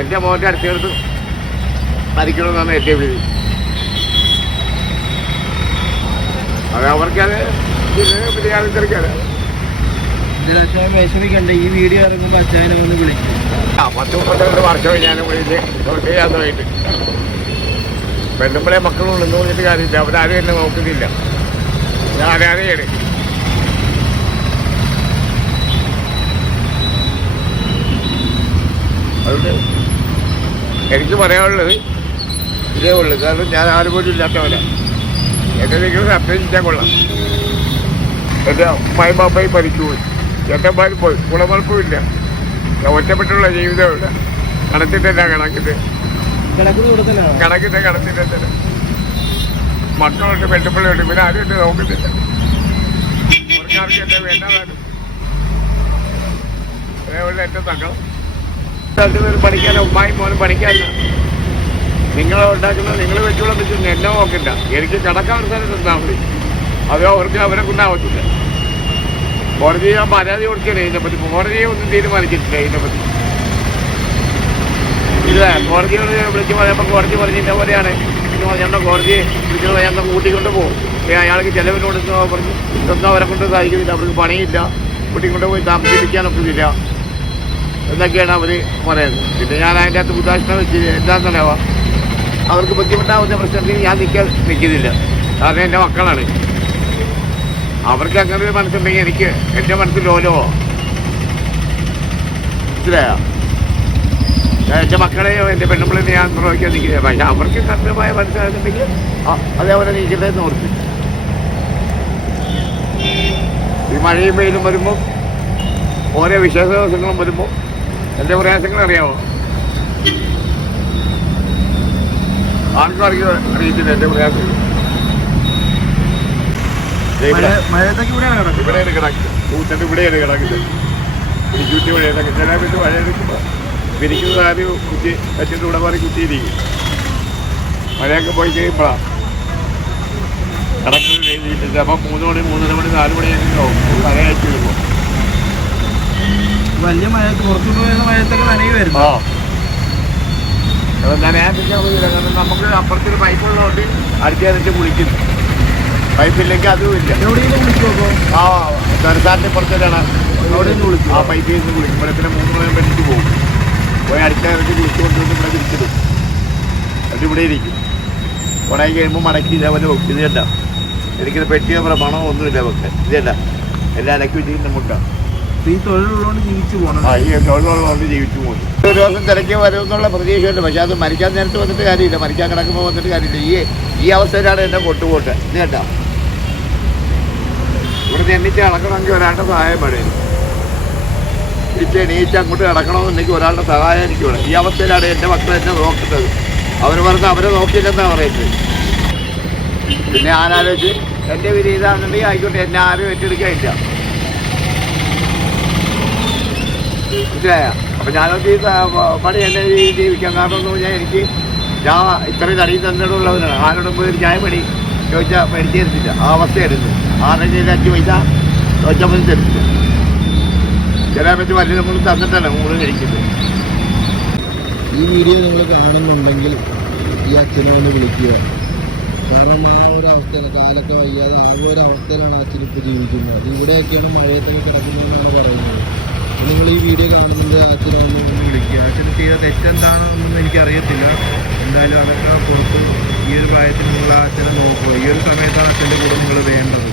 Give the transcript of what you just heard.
എന്റെ മോന്റെ അടുത്തേക്ക് മരിക്കണമെന്നാണ് എന്റെ വിധി അത് അവർക്കത് ഇതിലച്ഛൻ വിഷമിക്കണ്ട ഈ വീഡിയോ ഇറങ്ങുമ്പോൾ അച്ഛനെ ഒന്ന് വിളിക്കും. ആ പത്ത് മുപ്പത്തിരണ്ട് വർഷം ഞാൻ വിളിച്ച് ചെയ്യാത്തതായിട്ട്. പെണ്ണുമ്പളെ മക്കളുണ്ടെന്ന് പറഞ്ഞിട്ട് കാര്യമില്ല. അവരാരും എന്നെ നോക്കുന്നില്ല. ഞാൻ അറിയാതെയാണ് അതുകൊണ്ട് എനിക്ക് പറയാനുള്ളത് ഇതേ ഉള്ളൂ. കാരണം ഞാൻ ആരും പോലും ഇല്ലാത്തവരാ എന്നെ നിങ്ങൾ അഭ്യസിച്ചാൽ കൊള്ളാം. എന്റെ അമ്മായി ബാപ്പായി മരിച്ചു പോയി. ചേട്ടന്മാർ പോയി. കുളമർപ്പുമില്ല ഇല്ല. ഒറ്റപ്പെട്ടുള്ള ജീവിതമില്ല കണത്തിന്റെ കണക്കിട്ട് കിടക്കുന്ന കണക്കിട്ട്. കണക്കിന്റെ തന്നെ മക്കളുണ്ട് പെട്ടുപിള്ളുണ്ട് പിന്നെ ആരും എന്നെ നോക്കുന്നില്ല. അവർക്കാർക്ക് എന്നെ വേണ്ടതാണ് അതേപോലെ എന്റെ തങ്കം രണ്ടുപേരും പഠിക്കാനോ ഉമ്മായും മോനും പഠിക്കാനില്ല നിങ്ങൾ ഉണ്ടാക്കുന്നത് നിങ്ങൾ വെച്ചോളം വെച്ച് എന്നെ നോക്കില്ല എനിക്ക് കിടക്കാൻ അവസരം തന്നാൽ മതി. അതോ അവർക്ക് അവരെ കൊണ്ടാവത്തില്ല കോടതി ഞാൻ പരാതി കൊടുക്കണേ ഇതിനെപ്പറ്റി. കോടതിയെ ഒന്നും തീരുമാനിച്ചിട്ടില്ല ഇതിനെപ്പറ്റി. ഇല്ല കോടതിയോട് വിളിച്ച് പറയുമ്പോൾ കോടതി പറഞ്ഞിട്ട് പോലെയാണ്. ഞങ്ങളുടെ കോടതിയെ വിളിച്ചത് ഞങ്ങൾ കൂട്ടിക്കൊണ്ട് പോകും. അയാൾക്ക് ചെലവിന് കൊടുക്കുക പറഞ്ഞു ഇതൊന്നും അവരെ കൊണ്ട് സാധിക്കുന്നില്ല അവർക്ക് പണിയില്ല. കൂട്ടിക്കൊണ്ട് പോയി താമസിപ്പിക്കാനൊക്കുന്നില്ല എന്നൊക്കെയാണ് അവർ പറയുന്നത്. പിന്നെ ഞാൻ അതിന്റെ അകത്ത് ഉദാഹരണം വെച്ച് എന്താണെന്നറിയാവാ? അവർക്ക് ബുദ്ധിമുട്ടാവുന്ന പ്രശ്നത്തിൽ ഞാൻ നിൽക്കാൻ നിൽക്കുന്നില്ല. കാരണം എന്റെ മക്കളാണ്. അവർക്ക് അങ്ങനെ ഒരു മനസ്സുണ്ടെങ്കിൽ എനിക്ക് എന്റെ മനസ്സിൽ ഓരോ മനസ്സിലായോ? എന്റെ മക്കളെയോ എന്റെ പെണ്ണുമ്പിളിനെ ഞാൻ പ്രവഹിക്കാൻ നിൽക്കില്ല പക്ഷേ അവർക്ക് കർമ്മമായ മനസ്സിലാകുന്നുണ്ടെങ്കിൽ അതേപോലെ നീക്കട്ടെന്ന് ഓർത്ത് ഈ മഴയും വെയിലും വരുമ്പോൾ ഓരോ വിശേഷ ദിവസങ്ങളും വരുമ്പോൾ എന്റെ പ്രയാസങ്ങൾ അറിയാമോ ആർക്കും അറിയ അറിയത്തില്ല എന്റെ പ്രയാസങ്ങൾ. ഇവിടെ. ഇവിടെയാണ് കിടക്കുന്നത്. ഇവിടെയാണ് കിടക്കുന്നത്. കൂത്തന്റെ ഇവിടെയാണ് കിടക്കുന്നത്. ഈ ചുറ്റി വഴിയാണ് ചില വീട്ടിൽ മഴ എടുക്കുമ്പോൾ പിരിക്കുന്നത് ആദ്യം കുത്തി അച്ഛന്റെ കൂടെ മാറി കുത്തിയിരിക്കും. മഴയൊക്കെ പോയി കഴിയുമ്പോഴാണ് കിടക്കുന്നത് അപ്പൊ മൂന്ന് മണി മൂന്നര മണി നാല് മണിയൊക്കെ മഴ അയച്ചു വരുമ്പോൾ വലിയ മഴ പുറത്തുനിന്ന് വരുന്ന മഴത്തൊക്കെ നനയുമായിരുന്നു നനയാതിരിക്കാൻ പറ്റില്ല കാരണം നമുക്ക് അപ്പുറത്തൊരു പൈപ്പുള്ളതുകൊണ്ട് അടിക്കാതിട്ട് കുളിക്കുന്നു പൈപ്പില്ലെങ്കിൽ അതും ഇല്ല. എവിടെയെങ്കിലും വിളിച്ചു ആ പുറത്തേക്കാണ് വിളിക്കും ആ പൈപ്പിൽ നിന്ന് പിന്നെ മൂന്ന് മണി വെച്ചിട്ട് പോകും. പോയി ഇവിടെ വിരിച്ചിടും എന്നിട്ട് ഇവിടെ ഇരിക്കും. ഉണങ്ങി കഴിയുമ്പോൾ മടക്കി ഇതേപോലെ വെക്കും. ഇത് കണ്ട? എനിക്കിത് പെട്ടിയ പ്രമാണോ ഒന്നുമില്ല വെക്കാൻ ഇതല്ല എല്ലാ അലക്കി വെച്ചിരിക്കുന്ന മുട്ട. ഈ ജീവിച്ചു ദിവസം പ്രതീക്ഷയുണ്ട്. പക്ഷെ അത് മരിക്കാൻ നേരത്ത് വന്നിട്ട് കാര്യമില്ല. മരിക്കാൻ കിടക്കുമ്പോൾ വന്നിട്ട് കാര്യമില്ല. ഈ ഈ അവസ്ഥയിലാണ് എന്നെ കൊണ്ടുപോട്ടെ ഇത് കേട്ടോ ഇവിടെ എണ്ണിച്ച് നടക്കണമെങ്കിൽ ഒരാളുടെ സഹായം വേണം തിരിച്ച് അങ്ങോട്ട് കിടക്കണമെന്നുണ്ടെങ്കിൽ ഒരാളുടെ സഹായം എനിക്ക് വേണം. ഈ അവസ്ഥയിലാണ് എന്റെ മക്കൾ എന്നെ നോക്കുന്നത് പറഞ്ഞ അവരെ നോക്കിയില്ലെന്നാണ് പറയുന്നത്. പിന്നെ ആരാലോചിച്ച്? എന്റെ വിധി ഇതാണെന്നുണ്ടെങ്കിൽ ആയിക്കോട്ടെ എന്നെ ആരും ഏറ്റെടുക്കാനില്ല. മനസ്സിലായ? അപ്പൊ ഞാനൊക്കെ പണി എന്നെ ജീവിക്കാൻ ജീവിക്കാം കാരണം എന്ന് പറഞ്ഞാൽ എനിക്ക് ഞാൻ ഇത്രയും തടി തന്നിട്ടുള്ളവരാണ്. ആരോടും പോയി ചായ പണി ചോദിച്ചാൽ മേടിച്ചു തരുന്നില്ല ആ അവസ്ഥയായിരുന്നു ആരുടെ അഞ്ച് പൈസ? ചോദിച്ചാൽ പോലും തരുന്നില്ല ചില പറ്റി വലിയ നമ്മൾ തന്നിട്ടല്ല മൂന്ന് കഴിക്കുന്നത്. ഈ വീഡിയോ നിങ്ങൾ കാണുന്നുണ്ടെങ്കിൽ ഈ അച്ഛനെ ഒന്ന് വിളിക്കുക. കാരണം ആ ഒരു അവസ്ഥയാണ് കാലൊക്കെ വയ്യാതെ ആ ഒരു അവസ്ഥയിലാണ് അച്ഛൻ ഇപ്പോൾ ജീവിക്കുന്നത്. ഇവിടെയൊക്കെയാണ് മഴയത്തൊക്കെ കിടക്കുന്നതെന്നാണ് പറയുന്നത്. അപ്പോൾ നിങ്ങൾ ഈ വീഡിയോ കാണുന്നുണ്ട് അച്ഛനെ വിളിക്കുക. അച്ഛന് ചെയ്ത തെറ്റെന്താണെന്നൊന്നും എനിക്കറിയത്തില്ല. എന്തായാലും അതൊക്കെ പുറത്ത് ഈ ഒരു ആ അച്ഛനെ നോക്കുക. ഈ ഒരു സമയത്താണ് അച്ഛന്റെ കുടുംബങ്ങൾ വേണ്ടത്.